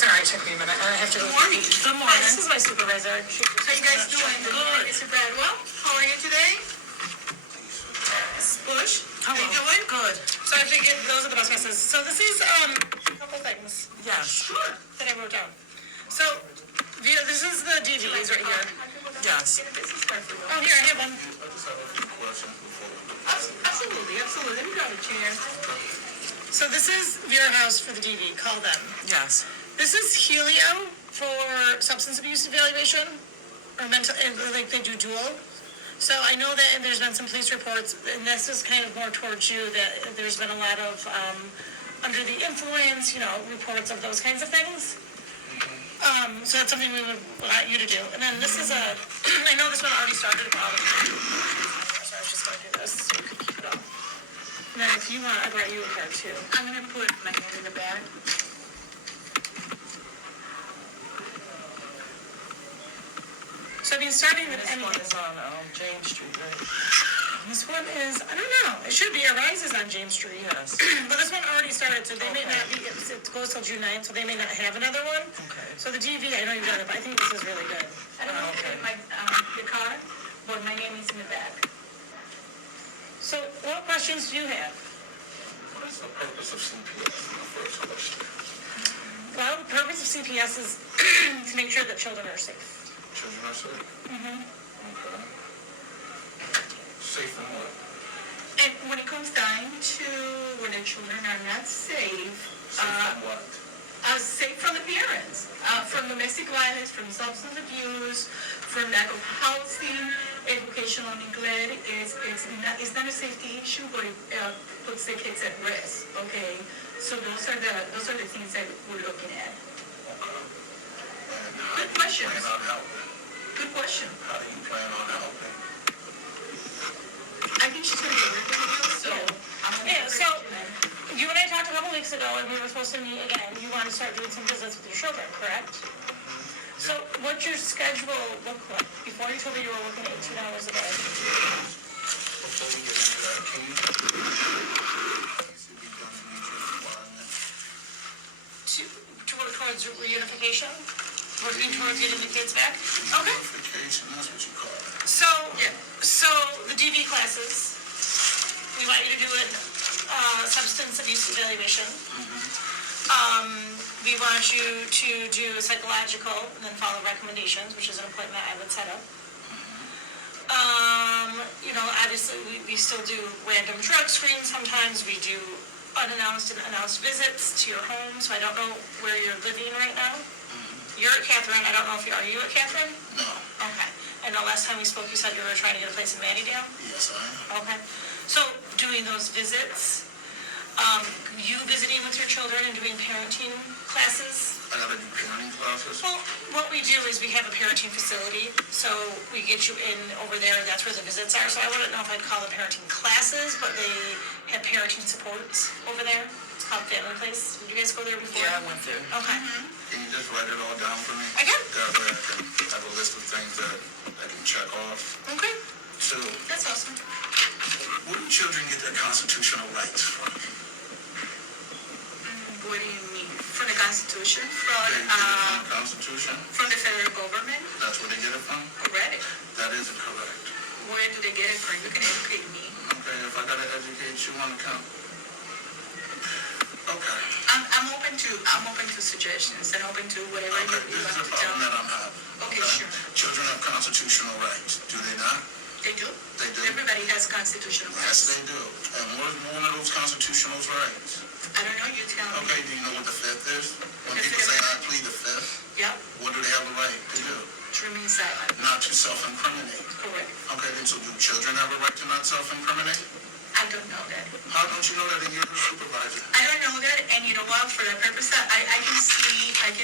Sorry, it took me a minute. I have to go. Good morning. Good morning. This is my supervisor. How you guys doing? Good. Mr. Bradwell, how are you today? Bush, how you doing? Good. So I figured those are the best guesses. So this is a couple things. Yes. Sure. That I wrote down. So this is the DVDs right here. Yes. Oh, here I have one. Absolutely. Let me grab a chair. So this is Vera House for the DV. Call them. Yes. This is Helio for substance abuse evaluation, or mental, like they do dual. So I know that there's been some police reports, and this is kind of more towards you, that there's been a lot of under the influence, reports of those kinds of things. So that's something we would want you to do. And then this is I know this one already started a while ago. So I was just going to do this so you could keep it up. And then if you want, I brought you a card too. I'm going to put my hand in the bag. So I've been starting with This one is on James Street, right? This one is, I don't know, it should be, Arise is on James Street. Yes. But this one already started, so they may not be, it goes till June 9th, so they may not have another one. Okay. So the DV, I know you've done it, but I think this is really good. I don't know if the card, but my name is in the back. So what questions do you have? What is the purpose of CPS in the first question? Well, the purpose of CPS is to make sure that children are safe. Children are safe? Mm-hmm. Okay. Safe from what? And when it comes down to when the children are not safe, Safe from what? safe from the parents, from domestic violence, from substance abuse, from lack of housing, educational neglect. It's not a safety issue, but it puts the kids at risk. Okay, so those are the things that we're looking at. Okay. And how Good do question. you plan on helping? Good question. How do you plan on helping? I think she's going to be working with you, so I'm going to. Yeah, so you and I talked a couple weeks ago, and we were supposed to meet again. You want to start doing some visits with your children, correct? So what's your schedule look like? Before you told me you were working 18 hours a day. Before we get into that, can you please be done in nature requirement? To work towards reunification? Working towards getting the kids back? Okay. Unification, that's what you call it. So the DV classes, we want you to do a substance abuse evaluation. We want you to do a psychological and then follow recommendations, which is an appointment I would set up. Obviously we still do random drug screens sometimes. We do unannounced and announced visits to your home, so I don't know where you're living right now. You're at Catherine. I don't know if are you at Catherine? No. Okay. And the last time we spoke, you said you were trying to get a place in Mannydale? Yes, I am. Okay. So doing those visits, you visiting with your children and doing parenting classes? I gotta do parenting classes? Well, what we do is we have a parenting facility, so we get you in over there. That's where the visits are. So I wouldn't know if I'd call them parenting classes, but they have parenting supports over there. It's called Family Place. Did you guys go there before? Yeah, I went there. Okay. Can you just write it all down for me? I can. That way I can have a list of things that I can check off. Okay. So, That's awesome. where do children get their constitutional rights from? What do you mean? From the Constitution? They get it from the Constitution? From the federal government? That's where they get it from? Correct. That isn't correct. Where do they get it from? You can educate me. Okay, if I gotta educate you on the count. Okay. I'm open to suggestions and open to whatever Okay, you this is want the to tell problem me. that I'm having. Okay, sure. Children have constitutional rights, do they not? They do. They do? Everybody has constitutional Yes, rights. they do. And what is one of those constitutional rights? I don't know, you tell me. Okay, do you know what the fifth is? When The people fifth? say I plead the fifth, Yeah, what do they have a right to do? to remain silent. Not to self-incriminate. Correct. Okay, then so do children have a right to not self-incriminate? I don't know that. How don't you know that in your supervisor? I don't know that, and you know what, for that purpose, I can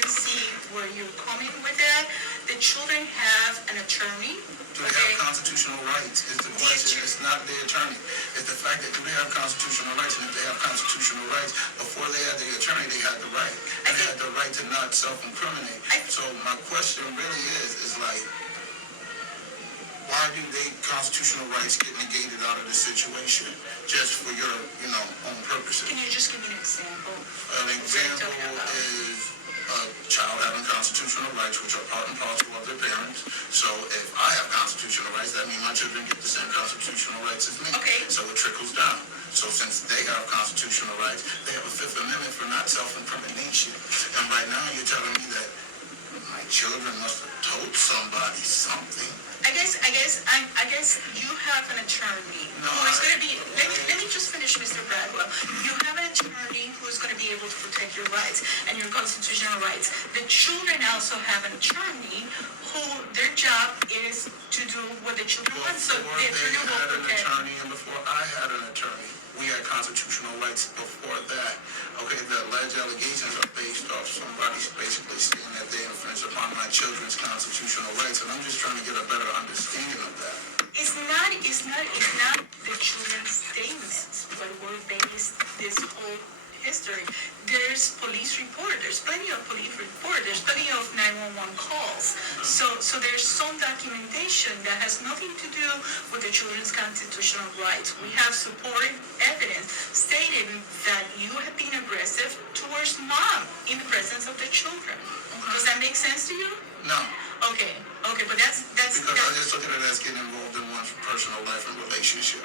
see where you're coming with that. The children have an attorney. Do they have constitutional rights is the question. It's not the attorney. It's the fact that do they have constitutional rights, and if they have constitutional rights, before they had the attorney, they had the right. They had the right to not self-incriminate. So my question really is like, why do they constitutional rights get negated out of the situation just for your, own purposes? Can you just give me an example? An example is a constitutional rights, which are part and parcel of their parents. So if I have constitutional rights, that means my children get the same constitutional rights as me. Okay. So it trickles down. So since they have constitutional rights, they have a Fifth Amendment for not self-incrimination. And right now you're telling me that my children must have told somebody something. I guess you have an attorney No, who is going to be. Let me just finish, Mr. Bradwell. You have an attorney who is going to be able to protect your rights and your constitutional rights. The children also have an attorney who their job is to do what the children want. So Before the they attorney will had an protect. attorney and before I had an attorney, we had constitutional rights before that. Okay, the alleged allegations are based off somebody's basically saying that they infringe upon my children's constitutional rights, and I'm just trying to get a better understanding of that. It's not the children's statements what were based this whole history. There's police report. There's plenty of police report. There's plenty of 911 calls. So there's some documentation that has nothing to do with the children's constitutional rights. We have supporting evidence stating that you have been aggressive towards mom in the presence of the children. Does that make sense to you? No, Okay, but that's because I just look at it as getting involved in one's personal life and relationship.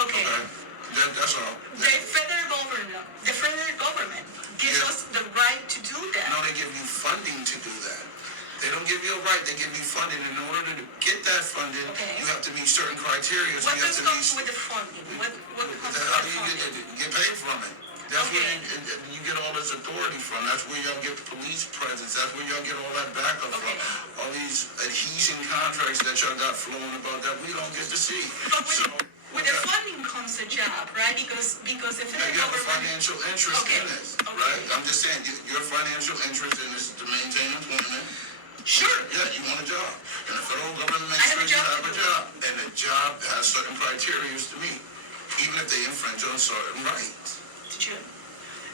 okay. That's all. The federal government gives Yeah. us the right to do that. No, they give you funding to do that. They don't give you a right, they give you funding. In order to get that funding, Okay. you have to meet certain criteria. What You have does to come meet. with the funding? What comes with How the do you funding? get paid from it? That's Okay. where you get all this authority from. That's where y'all get police presence. That's where y'all get all that backup Okay. from. All these adhesion contracts that y'all got flowing about that we don't get to see. But with the okay. funding comes the job, right? Because the You federal have a government. financial interest Okay. in this, Okay. right? I'm just saying, your financial interest in this is to maintain employment. Sure. Yeah, you want a job. And the federal government I makes have a sure you job have to a do. job. And the job has certain criteria to meet, even if they infringe on certain rights. Did you?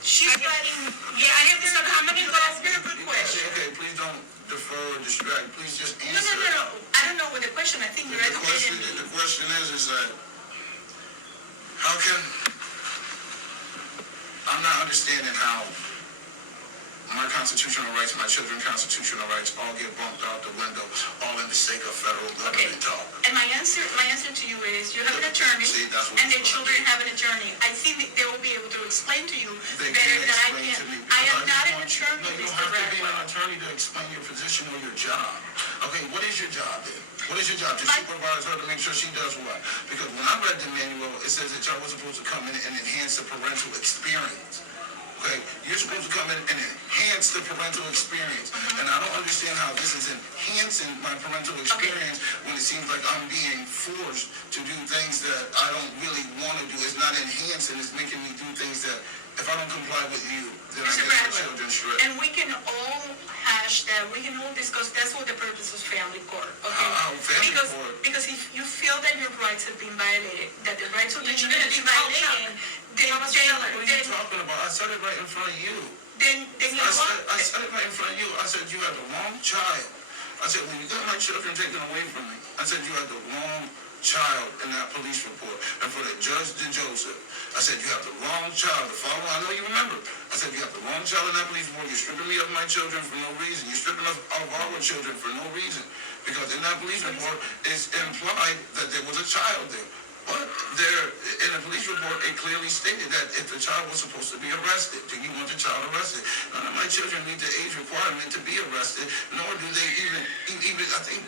She's writing. Yeah, I have to stop. I'm gonna go. That's a very good question. Okay, please don't defer or distract. Please just No. answer. I don't know what the question. I think you're educating me. The question is that how can I'm not understanding how my constitutional rights, my children's constitutional rights all get bumped out the window, all in the sake of federal Okay. government talk. And my answer to you is you have an attorney See, that's what and the it's about. children have an attorney. I think that they will be able to explain to you They better can't than I explain can. to me. I am because not just an want you- attorney, No, you don't Mr. have to be an Bradwell. attorney to explain your position or your job. Okay, what is your job then? What is your job? To My- supervise her to make sure she does what? Because when I read the manual, it says that y'all was supposed to come in and enhance the parental experience. Okay, you're supposed to come in and enhance the parental experience. And I don't understand how this is enhancing my parental experience when it seems like I'm being forced to do things that I don't really want to do. It's not enhancing, it's making me do things that if I don't comply with you, then I Mr. get my Bradley, children stripped. and we can all hash that, we can all discuss, that's what the purpose of family court, okay? Family Because, court? because if you feel that your rights have been violated, that the rights of the You're children gonna have been do culture. violated, then, What are you talking about? I said it right in front of you. then you know what? I said it right in front of you. I said you had the wrong child. I said when you got my children taken away from me, I said you had the wrong child in that police report. And for the judge, the Joseph, I said you have the wrong child. The following, I know you remember. I said you have the wrong child in that police report. You're stripping me of my children for no reason. You're stripping us of our children for no reason. Because in that police report, it's implied that there was a child there. But there, in the police report, it clearly stated that if the child was supposed to be arrested, do you want the child arrested? None of my children meet the age requirement to be arrested, nor do they even I think.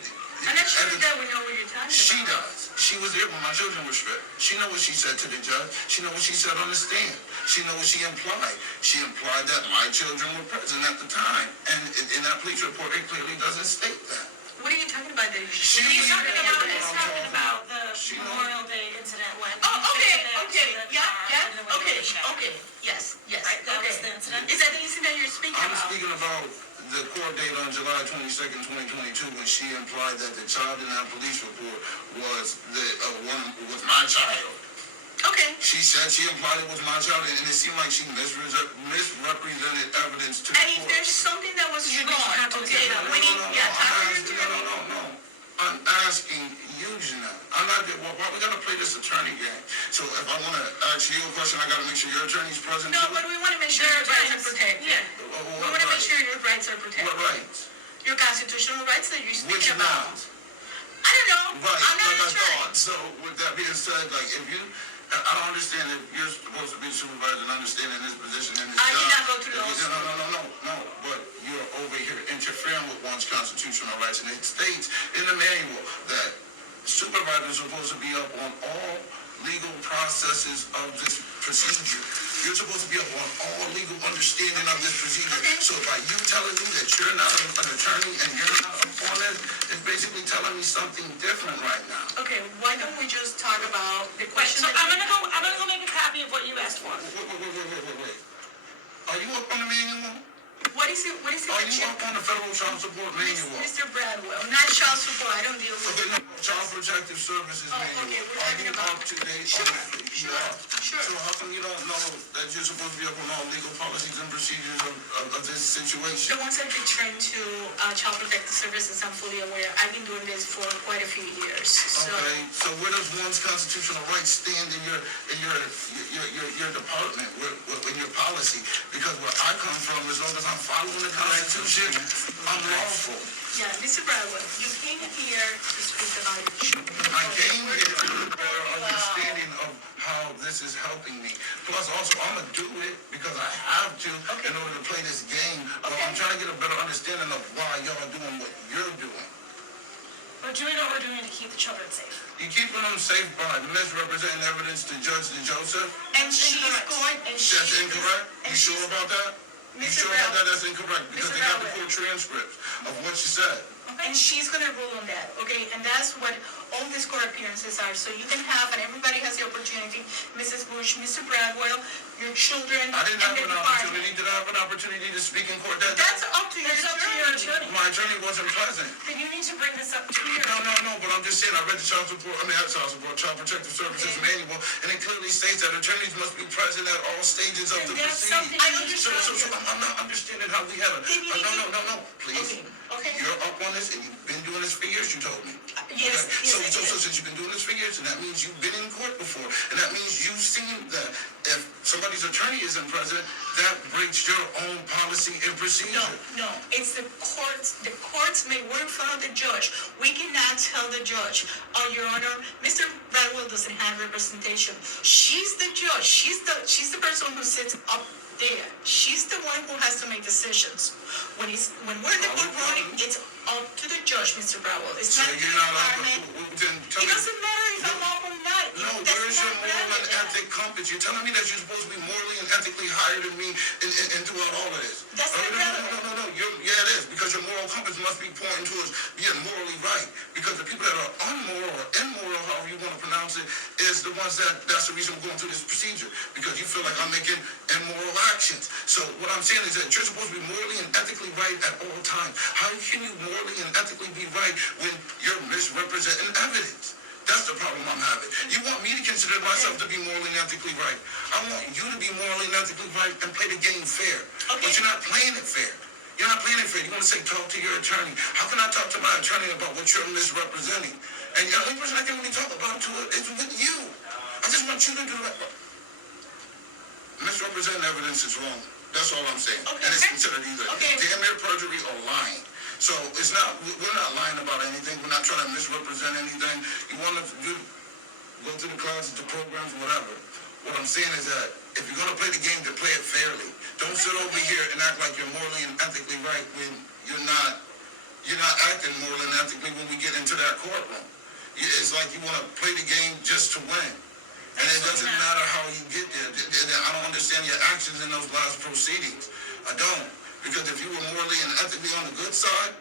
I'm not sure that we know what you're talking She about. does. She was there when my children were stripped. She know what she said to the judge. She know what she said on the stand. She know what she implied. She implied that my children were present at the time. And in that police report, it clearly doesn't state that. What are you talking about there? She He's was talking there about, when he's I'm talking talking about the She knows. Memorial Day incident when. Oh, okay, he took okay, them to the yeah, car and then when they were shot. okay, yes, Right, that okay. was the incident? Is that the incident you're speaking I'm about? speaking about the court date on July 22nd, 2022, when she implied that the child in that police report was was my child. Okay. She said she implied it was my child, and it seemed like she misrepresented evidence to the And if court. there's something that was You wrong, need to talk to the okay, attorney. we need, yeah, talk to your attorney. No. I'm asking you, Janelle. I'm not, why we gotta play this attorney game? So if I wanna ask you a question, I gotta make sure your attorney's present No, too? but we want to make sure your rights are protected. Yeah. We want to make sure your rights are protected. What rights? rights that you're Which speaking about. ones? I don't know. Right, I'm not like an I attorney. thought. So with that being said, like if you, I don't understand if you're supposed to be a supervisor and understanding this position in this I job. did not go to if law you- No. But you're over here interfering with one's constitutional rights, and it states in the manual that supervisors are supposed to be up on all legal processes of this procedure. You're supposed to be up on all legal understanding of this procedure. Okay. So by you telling me that you're not an attorney and you're not up on it, it's basically telling me something different right now. Okay, why don't we just talk about the Wait, question so that I'm you- gonna go make a copy of what you asked for. Wait. Are you up on the manual? What is it Are that you you... up on the federal child support manual? Mr. Bradwell, not child support, I don't deal with... Okay, no, Child Protective Services Oh, manual. okay, we're Are talking you about- up to date Sure, on it? You sure, are. sure. So how come you don't know that you're supposed to be up on all legal policies and procedures of this situation? The ones that return to Child Protective Services, I'm fully aware. I've been doing this for quite a few years, so... Okay, so where does one's constitutional rights stand in your department, in your policy? Because where I come from, as long as I'm following the Constitution, I'm lawful. Yeah, Mr. Bradwell, you came here to speak about your children. I came here with a better understanding of how this is helping me. Plus, also, I'm gonna do it because I have to in order to play this game. But I'm trying to get a better understanding of why y'all are doing what you're doing. We're doing what we're doing to keep the children safe. You keeping them safe by misrepresenting evidence to Judge Joseph? And she's incorrect. going, and she's... That's incorrect? You and sure she's- about that? You Mr. sure about Bradwell. that? That's incorrect because Mr. they got the Bradwell. full transcripts of what you said. And she's gonna rule on that, okay? And that's what all these court appearances are. So you can have, and everybody has the opportunity, Mrs. Bush, Mr. Bradwell, your children, I didn't and have the an department. opportunity. Did I have an opportunity to speak in court that day? That's up to your It's up to your attorney. My attorney wasn't present. Then you need to bring this up to your... No, but I'm just saying, I read the Child Protective Services manual, and it clearly states that attorneys must be present at all stages of the And that's proceeding. something I you need to understand. So I'm not understanding how we have it. Then you need to- No, please. Okay. You're up on this, and you've been doing this for years, you told me. Yes, Okay? yes, I So did. since you've been doing this for years, and that means you've been in court before, and that means you've seen that if somebody's attorney isn't present, that breaks your own policy and procedure. No, it's the courts. The courts may work in front of the judge. We cannot tell the judge, oh, Your Honor, Mr. Bradwell doesn't have representation. She's the judge. She's the person who sits up there. She's the one who has to make decisions. When we're in the courtroom, it's up to the judge, Mr. Bradwell. It's So not the you're not up, department. then tell It me. doesn't matter if I'm up or not. No, That's where's your not moral and relevant. ethic compass? You're telling me that you're supposed to be morally and ethically higher than me and throughout all of this. That's not relevant. No. Yeah, it is, because your moral compass must be pointing towards being morally right. Because the people that are unmoral or immoral, however you want to pronounce it, is the ones that's the reason we're going through this procedure. Because you feel like I'm making immoral actions. So what I'm saying is that you're supposed to be morally and ethically right at all times. How can you morally and ethically be right when you're misrepresenting evidence? That's the problem I'm having. You want me to consider myself to be morally and ethically right. I want you to be morally and ethically right and play the game fair. But you're not playing it fair. You're not playing it fair. You want to say, talk to your attorney. How can I talk to my attorney about what you're misrepresenting? And the only person I can really talk about to it is with you. I just want you to do that. Misrepresenting evidence is wrong. That's all I'm saying. Okay. And it's considered either damn near perjury or lying. So it's not, we're not lying about anything. We're not trying to misrepresent anything. You want to go through the classes, the programs, whatever. What I'm saying is that if you're going to play the game, then play it fairly. Don't sit over here and act like you're morally and ethically right when you're not acting morally and ethically when we get into that courtroom. It's like you want to play the game just to win. And it doesn't matter how you get there. I don't understand your actions in those last proceedings. I don't. Because if you were morally and ethically on the good side,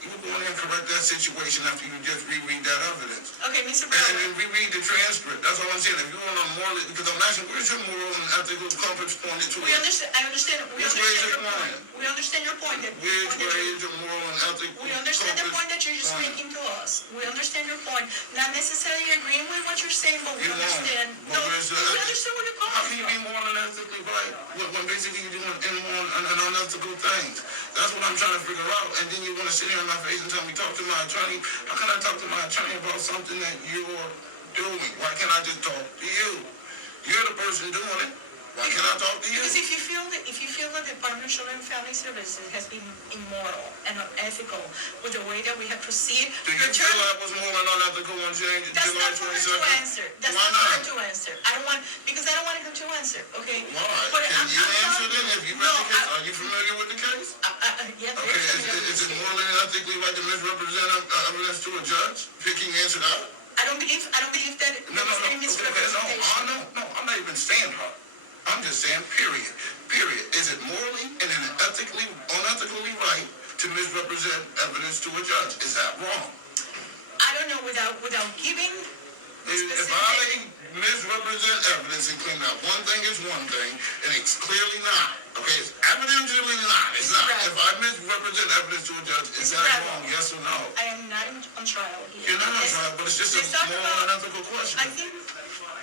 you would go in and correct that situation after you just reread that evidence. Okay, Mr. And Bradwell. reread the transcript. That's all I'm saying. If you want to morally, because I'm asking, where's your moral and ethical compass pointed to? I understand. We Which way is understand it your point. pointing? We understand your point. Which way is your moral and ethical We understand the point that you're just pointing? making to us. We understand your point. Not necessarily agreeing with what you're saying, but we You won't. understand. But No, where's the we ethic? understand where you're How can coming you be from. moral and ethically right when basically you're doing immoral and unethical things? That's what I'm trying to figure out. And then you want to sit here in my face and tell me, talk to my attorney. How can I talk to my attorney about something that you're doing? Why can't I just talk to you? You're the person doing it. Why can't I talk to you? Because if you feel that the Department of Children and Family Services has been immoral and unethical with the way that we have proceeded, Do you feel I was more than unethical on July that's not for her to 22nd? answer. That's Why not for her not? to answer. I don't want her to answer. Okay. Why? But Can you answer telling then? If you read No, the case, are you familiar with the case? Yeah, very Okay, familiar with is it this. morally and ethically right to misrepresent evidence to a judge? Picking answered out? I don't believe that No, there was any okay, misrepresentation. no, I'm not even saying her. I'm just saying period. Is it morally and unethically right to misrepresent evidence to a judge? Is that wrong? I don't know without giving If I misrepresent evidence and claim that one thing is one thing, and it's clearly not, okay, it's evidentially not, it's not. Right. If I misrepresent evidence to a judge, is that Right. wrong, yes or no? I am not on trial here. You're not on trial, but it's just a let's talk moral about- and ethical question. I think.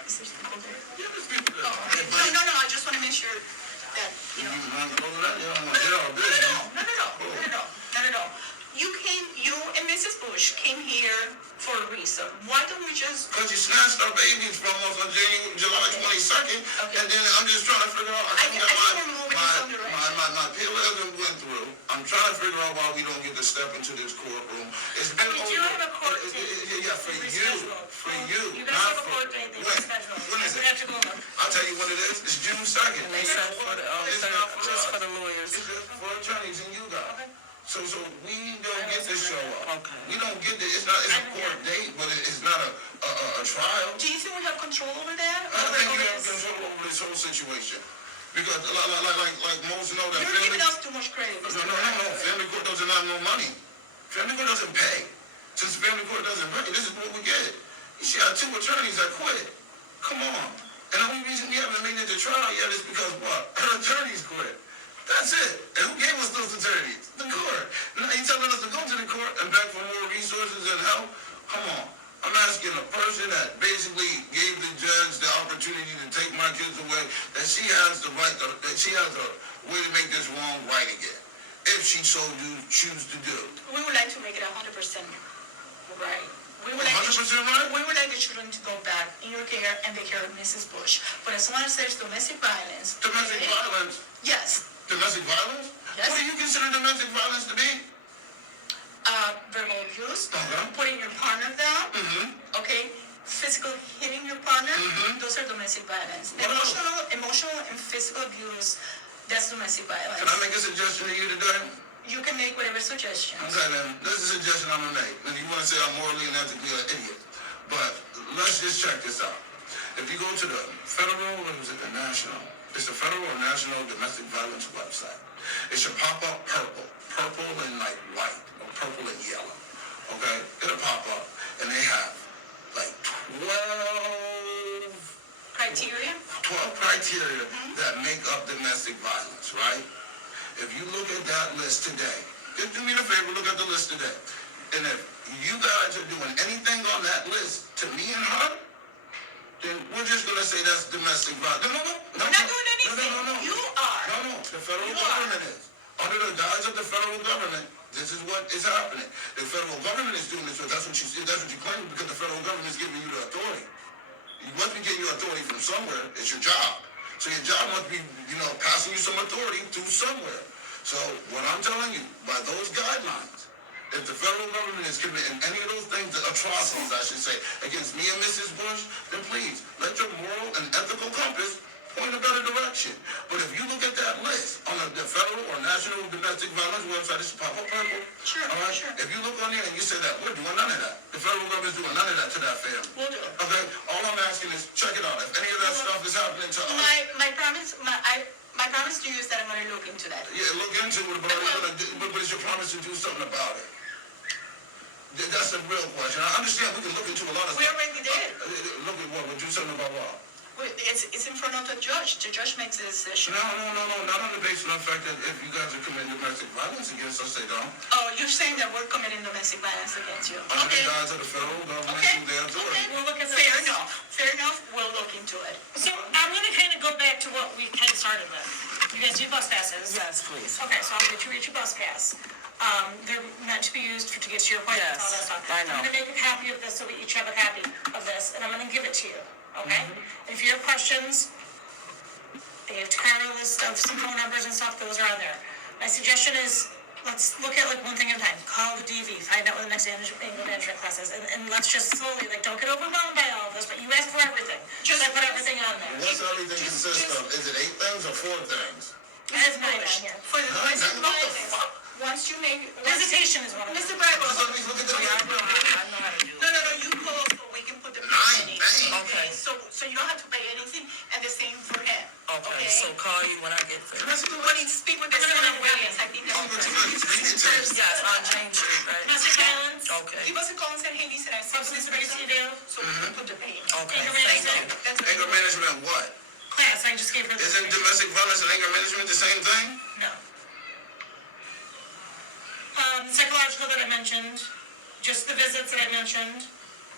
Is there people there? Yeah, there's people there. Oh, okay. No, I just want to make sure that, you know. You want to go to that? You don't want to get all busy. Not at all. You and Mrs. Bush came here for a reason. Why don't we just, Because you snatched our babies from us on July 22nd, Okay. and then I'm just trying to figure out, I think we're moving in some direction. my PLS went through, I'm trying to figure out why we don't get to step into this courtroom. It's been We do have a court date. Yeah, for you, You guys not have a for, court date that you when? scheduled. When is We it? have to go look. I'll tell you what it is, it's June 2nd. And they said for the, It's not for just us. for the lawyers. It's just for attorneys and you guys. So we don't get to show up. Okay. We don't get to, it's a court date, but it's not a trial. do you think we have control over that? I don't think you have this? control over this whole situation. Because like most know that You're family... giving us too much credit, Mr. No. Family court doesn't have no money. Family court doesn't pay. Since family court doesn't pay, this is what we get. She had 2 attorneys that quit. Come on. And the only reason we haven't made it to trial yet is because what? Her attorneys quit. That's it. And who gave us those attorneys? The court. Now you telling us to go to the court and beg for more resources and help? Come on. I'm asking a person that basically gave the judge the opportunity to take my kids away, that she has the right, that she has a way to make this wrong right again, if she so choose to do. We would like to make it 100% right. We would like 100% the, right? we would like the children to go back in your care and take care of Mrs. Bush. But as long as there's domestic violence. Domestic violence? Yes. Domestic violence? Yes. What do you consider domestic violence to be? Verbal abuse, Okay. putting your partner down, okay, physical hitting your partner, those are domestic violence. What else? Emotional and physical abuse, that's domestic violence. Can I make a suggestion to you today? You can make whatever suggestions. Okay, then, this is a suggestion I'm gonna make. And you wanna say I'm morally and ethically an idiot. But let's just check this out. If you go to the federal, or is it the national? It's the federal or national domestic violence website. It should pop up purple and like white, or purple and yellow. Okay? It'll pop up. And they have like 12 Criteria? criteria that make up domestic violence, right? If you look at that list today, just do me a favor, look at the list today. And if you guys are doing anything on that list to me and her, then we're just gonna say that's domestic violence. No. We're not doing anything. No. You are. No, the federal You government is. Under the guise of the federal government, this is what is happening. The federal government is doing this, so that's what you claim, because the federal government is giving you the authority. You must be getting your authority from somewhere. It's your job. So your job must be, passing you some authority to somewhere. So what I'm telling you, by those guidelines, if the federal government is committing any of those things, atrocities, I should say, against me and Mrs. Bush, then please, let your moral and ethical compass point a better direction. But if you look at that list on the federal or national domestic violence website, it's pop up purple. Sure, All right? sure. If you look on there and you say that, we're doing none of that. The federal government's doing none of that to that family. We'll do it. Okay? All I'm asking is, check it out. If any of that stuff is happening to us, My promise to you is that I'm going to look into that. yeah, look into it, but it's your promise to do something about it. That's a real question. I understand we can look into a lot of We stuff. already did. Look at what? We'll do something about what? It's in front of the judge. The judge makes a decision. No, not on the basis of the fact that if you guys are committing domestic violence against us, they don't. Oh, you're saying that we're committing domestic violence against you. Under Okay. the guise of the federal government Okay. through their authority. Okay. We'll look at the Fair list. enough. Fair enough. We'll look into it. So I'm gonna kind of go back to what we kind of started with. You guys do bus passes. Yes, please. Okay, so I'll get you each a bus pass. They're meant to be used to get to your appointments, all that Yes, stuff. I know. I'm gonna make a copy of this so we each have a copy of this, and I'm gonna give it to you, okay? Mm-hmm. And if you have questions, They have to carry a list of some phone numbers and stuff, those are on there. My suggestion is, let's look at like one thing at a time. Call the DV, find out what the next anger management class is, and let's just slowly, like, don't get overwhelmed by all of this, but you ask for everything. Just put everything on there. What's everything consist of? Is it 8 things or 4 things? I have 9 on here. For the domestic violence, once you make. Visitation is one of them. Mr. Bradwell. So let me look at the- I know how to do it. No, you call so we can put the. 9 things. Okay, so you don't have to pay anything, and the same for him. Okay, so call you when I get there. We need to speak with the civil witness, I think that's. Yes, on James Street, right? Domestic violence, Okay, Give us a call and say, hey, listen, I see substance this abuse person, evil, so we can put the pay. okay, anger thank you. management, That's what. Anger management what? class, I just gave her. Isn't domestic violence and anger management the same thing? No. Psychological that I mentioned, just the visits that I mentioned,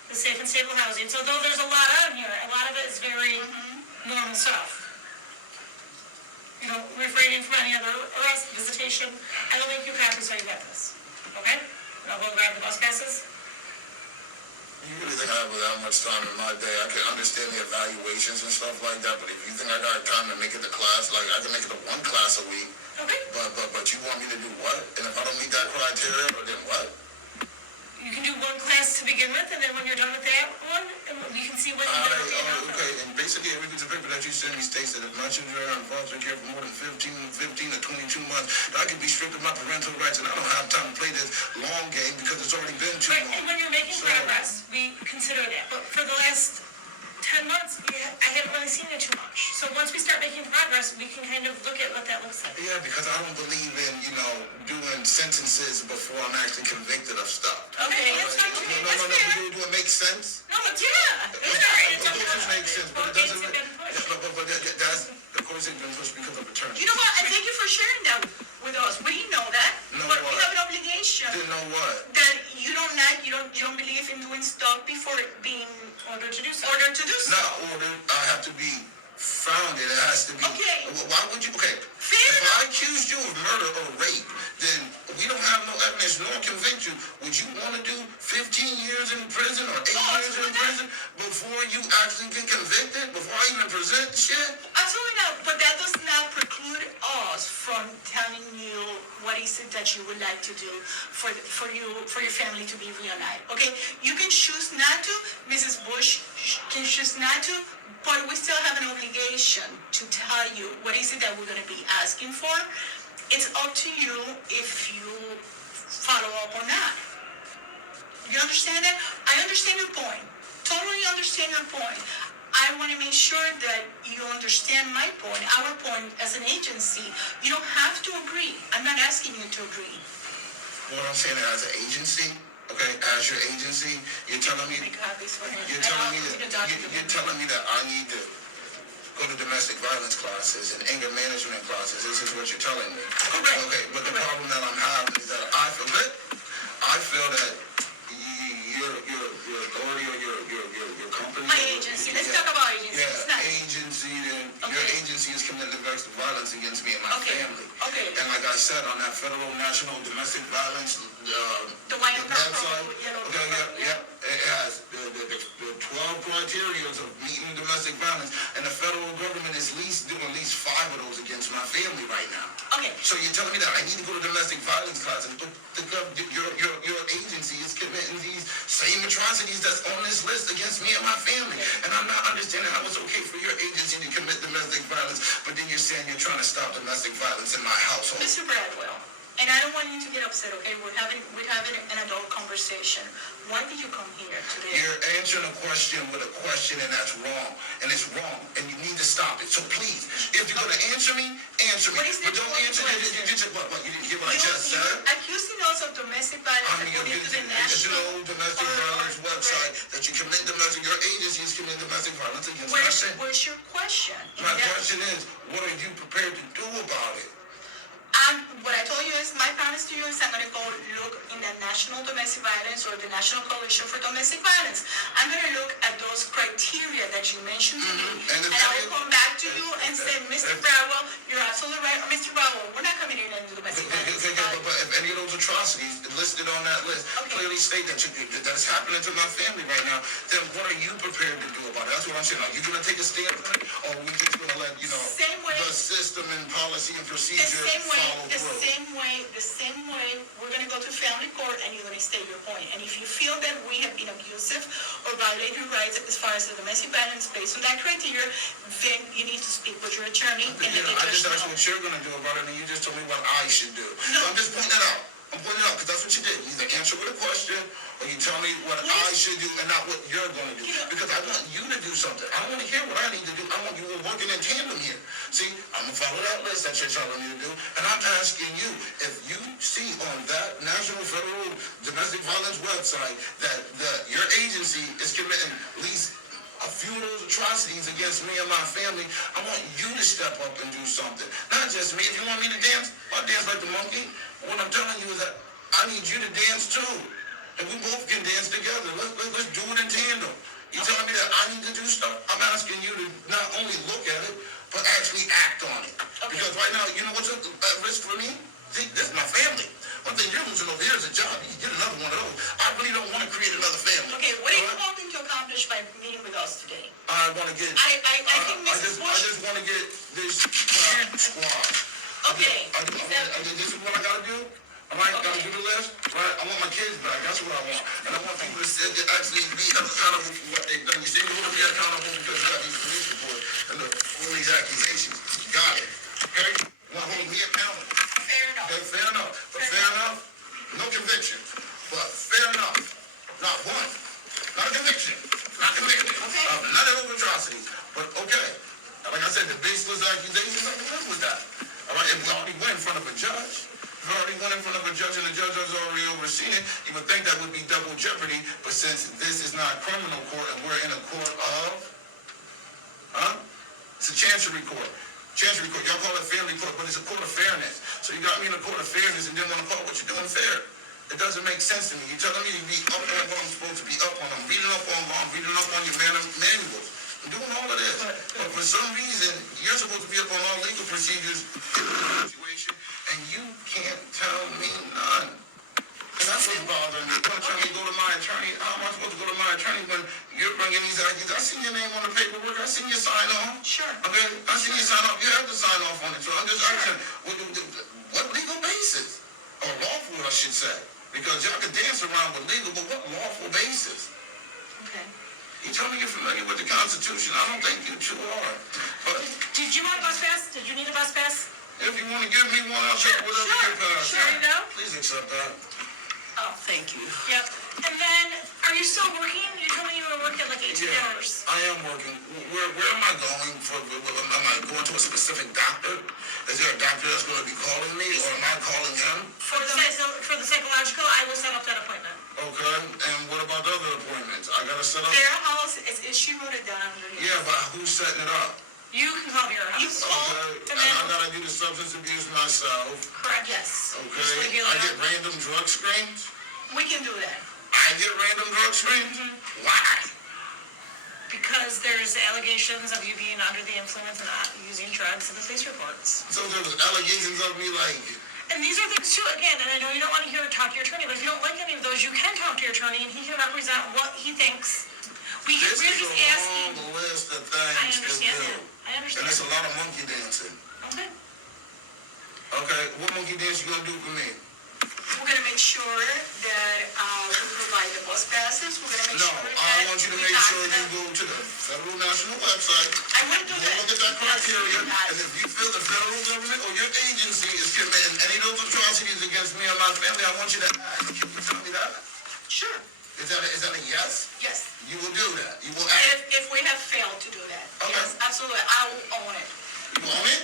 the safe and stable housing. So though there's a lot on here, a lot of it is very normal stuff. You know, refraining from any other arrest, visitation. I don't think you copies, so you got this. Okay? And I'll go grab the bus passes. You really think I have that much time in my day? I can understand the evaluations and stuff like that, but if you think I got time to make it to class, like I can make it to 1 class a week, Okay? but you want me to do what? And if I don't meet that criteria, then what? You can do 1 class to begin with, and then when you're done with that one, we can see what you can do. Okay, and basically every piece of paper that you send me states that if my children are in foster care for more than 15 to 22 months, that I can be stripped of my parental rights, and I don't have time to play this long game because it's already been too Right, long. and when you're making progress, we consider that. But for the last 10 months, I haven't really seen it too much. So once we start making progress, we can kind of look at what that looks like. Yeah, because I don't believe in, doing sentences before I'm actually convicted of stuff. Okay, that's fine. No, do it make sense? No, but yeah, it's all right. It's Of course it okay. makes sense, but it doesn't make, but that's, of course it's been pushed because of attorney. You know what, and thank you for sharing that with us. We didn't know that, Know but we what? have an obligation Didn't know what? that you don't believe in doing stuff before being Ordered to do so. ordered to do so. Not ordered, I have to be founded, it has to be. Okay. Why would you, Fair if I accused you of murder or rape, then we don't have no evidence, nor convict you. Would you want to do 15 years in prison or 8 years in prison before you actually get convicted, before I even present shit? Absolutely not, but that does not preclude us from telling you what is it that you would like to do for your family to be reunited. Okay, you can choose not to. Mrs. Bush can choose not to, but we still have an obligation to tell you what is it that we're going to be asking for. It's up to you if you follow up or not. You understand that? I understand your point. Totally understand your point. I want to make sure that you understand my point, our point as an agency. You don't have to agree. I'm not asking you to agree. What I'm saying as an agency, okay, as your agency, you're telling me, Make copies for him. you're telling me that I need to go to domestic violence classes and anger management classes. This is what you're telling me. Correct. Okay, but the problem that I'm having is that I feel that your authority or your company. My agency. Let's talk about agency. It's not. Yeah, agency. Then your Okay. agency is committing domestic violence against me and my Okay. family. Okay. And like I said, on that federal national domestic violence, The white and purple, website, yellow, okay, purple, yeah, it has the 12 criteria of meeting domestic violence, and the federal government is doing at least 5 of those against my family right now. Okay. So you're telling me that I need to go to domestic violence classes, but your agency is committing these same atrocities that's on this list against me and my family. And I'm not understanding how it's okay for your agency to commit domestic violence, but then you're saying you're trying to stop domestic violence in my household. Mr. Bradwell, and I don't want you to get upset, okay? We're having an adult conversation. Why did you come here today? You're answering a question with a question, and that's wrong. And it's wrong, and you need to stop it. So please, if you're going to answer me, answer me. What is the But don't answer question? me. You said, what? You didn't hear what I just You're said? accusing us of domestic violence according to the national domestic violence website that you commit domestic, your agency is committing domestic violence against my family. Where's your question? My question is, what are you prepared to do about it? What I told you is, my promise to you is I'm going to go look in the National Domestic Violence or the National Coalition for Domestic Violence. I'm going to look at those criteria that you mentioned to me, And and I will come back to you and say, Mr. Bradwell, you're absolutely right. Or Mr. Bradwell, we're not committing any domestic violence. But if any of those atrocities, listed on that list Okay. clearly state that that's happening to my family right now, then what are you prepared to do about it? That's what I'm saying. Are you going to take a stand on it, or are we just going to let, Same way- the system and policy and The procedure same way, follow the through? same way, we're gonna go to family court and you're gonna state your point. And if you feel that we have been abusive or violated your rights as far as the domestic violence based on that criteria, then you need to speak with your attorney and let the I judge just asked know. what you're going to do about it, and you just told me what I should do. No. So I'm just pointing it out. I'm pointing it out because that's what you did. You either answer with a question, or you tell me what I should do and not what you're going to do. Because I want you to do something. I don't want to hear what I need to do. I want you working in tandem here. See, I'm going to follow that list that you're telling me to do, and I'm asking you, if you see on that National Federal Domestic Violence website that your agency is committing at least a few of those atrocities against me and my family, I want you to step up and do something. Not just me. If you want me to dance, I'll dance like the monkey. What I'm telling you is that I need you to dance too. And we both can dance together. Let's do it in tandem. You telling me that I need to do stuff? I'm asking you to not only look at it, but actually act on it. Okay. Because right now, you know what's at risk for me? See, this is my family. One thing you're losing over here is a job. You get another one of those. I really don't want to create another family. Okay, what are you All right? hoping to accomplish by meeting with us today? I want to get. I think I Mrs. just Bush. want to get this squad. Okay. This is what I gotta do. All right, gotta do the list. Right, I want my kids back. That's what I want, and I want people to actually be accountable for what they've done. You see, you want to be accountable because you got these police reports and all these accusations. You got it. Okay, you want to hold me accountable. Fair enough. Okay, fair enough. But fair enough, no conviction. But fair enough, not one. Not a conviction. Not convicted. Okay. None of those atrocities. But okay. Like I said, the baseless accusations, I can live with that. All right, if we already went in front of a judge, if we already went in front of a judge and the judge has already overseen it, you would think that would be double jeopardy. But since this is not criminal court and we're in a court of, it's a chancery court. Chancery court, y'all call it family court, but it's a court of fairness. So you got me in a court of fairness and didn't want to call what you're doing fair. It doesn't make sense to me. You're telling me to be up on what I'm supposed to be up on. I'm reading up on law, I'm reading up on your manuals. I'm doing all of this. But for some reason, you're supposed to be up on all legal procedures in this situation, and you can't tell me none. And that's what's bothering me. I'm trying to go to my attorney. How am I supposed to go to my attorney when you're bringing these accusations? I seen your name on the paperwork. I seen your sign off. Sure. Okay? I seen you sign off. You have to sign off on it. So I'm just asking, what legal basis? Or lawful, I should say. Because y'all can dance around with legal, but what lawful basis? Okay. You tell me you're familiar with the Constitution. I don't think you two are. But Did you want a bus pass? Did you need a bus pass? if you want to give me one, I'll take whatever you pass. Sure, you know? Please accept that. Oh, thank you. Yep. And then, are you still working? You told me you were working like 18 Yeah, hours. I am working. Where am I going for? Am I going to a specific doctor? Is there a doctor that's going to be calling me, or am I calling him? For the psychological, I will set up that appointment. Okay. And what about the other appointments? I got to set up. Their house is she wrote it down. Yeah, but who's setting it up? You can call Vera You House. call, Okay. and And then, I got to do the substance abuse myself. Correct. yes, Okay. I get random drug screens. we can do that. I get random drug screens. Why? Because there's allegations of you being under the influence and not using drugs in the police reports. So there was allegations of me like. And these are things too, again, and I know you don't want to hear talk to your attorney, but if you don't like any of those, you can talk to your attorney and he can represent what he thinks. We're This is just a asking. long list of I things to understand do. that. I And understand. it's a lot of monkey dancing. Okay. Okay, what monkey dance you gonna do for me? We're gonna make sure that, we provide the bus passes, we're gonna make No, sure that. I want you to we make ask sure you them- go to the federal national website. I will do Go that. look at that criteria, and if you feel the federal government or your agency is committing any of those atrocities against me or my family, I want you to act. Can you tell me that? Sure, Is that a yes? yes. You will do that. You will act. If we have failed to do that, Okay. yes, absolutely, I will own it. You own it?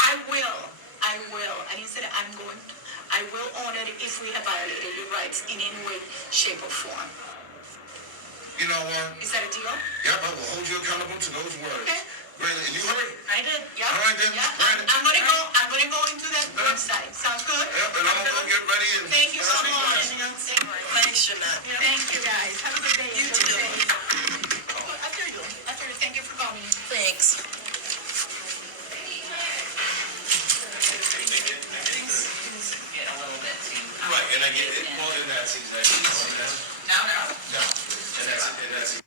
I will. I didn't say that I'm going to. I will own it if we have violated your rights in any way, shape, or form. You know what? Is that a deal? Yep, I will hold you accountable to those words. Okay. Great, and you heard? I did. Yeah. All right, then. Yeah, Brandon. I'm gonna go into that website. Sounds good? Yep, and I'm gonna go get ready and. Thank you so Be much. blessed. Thanks, Jeanette. Thank you, guys. Have a good day. You too. After you. Thank you for calling. Thanks. Right, And I get it, well, and that's exactly, No. and that's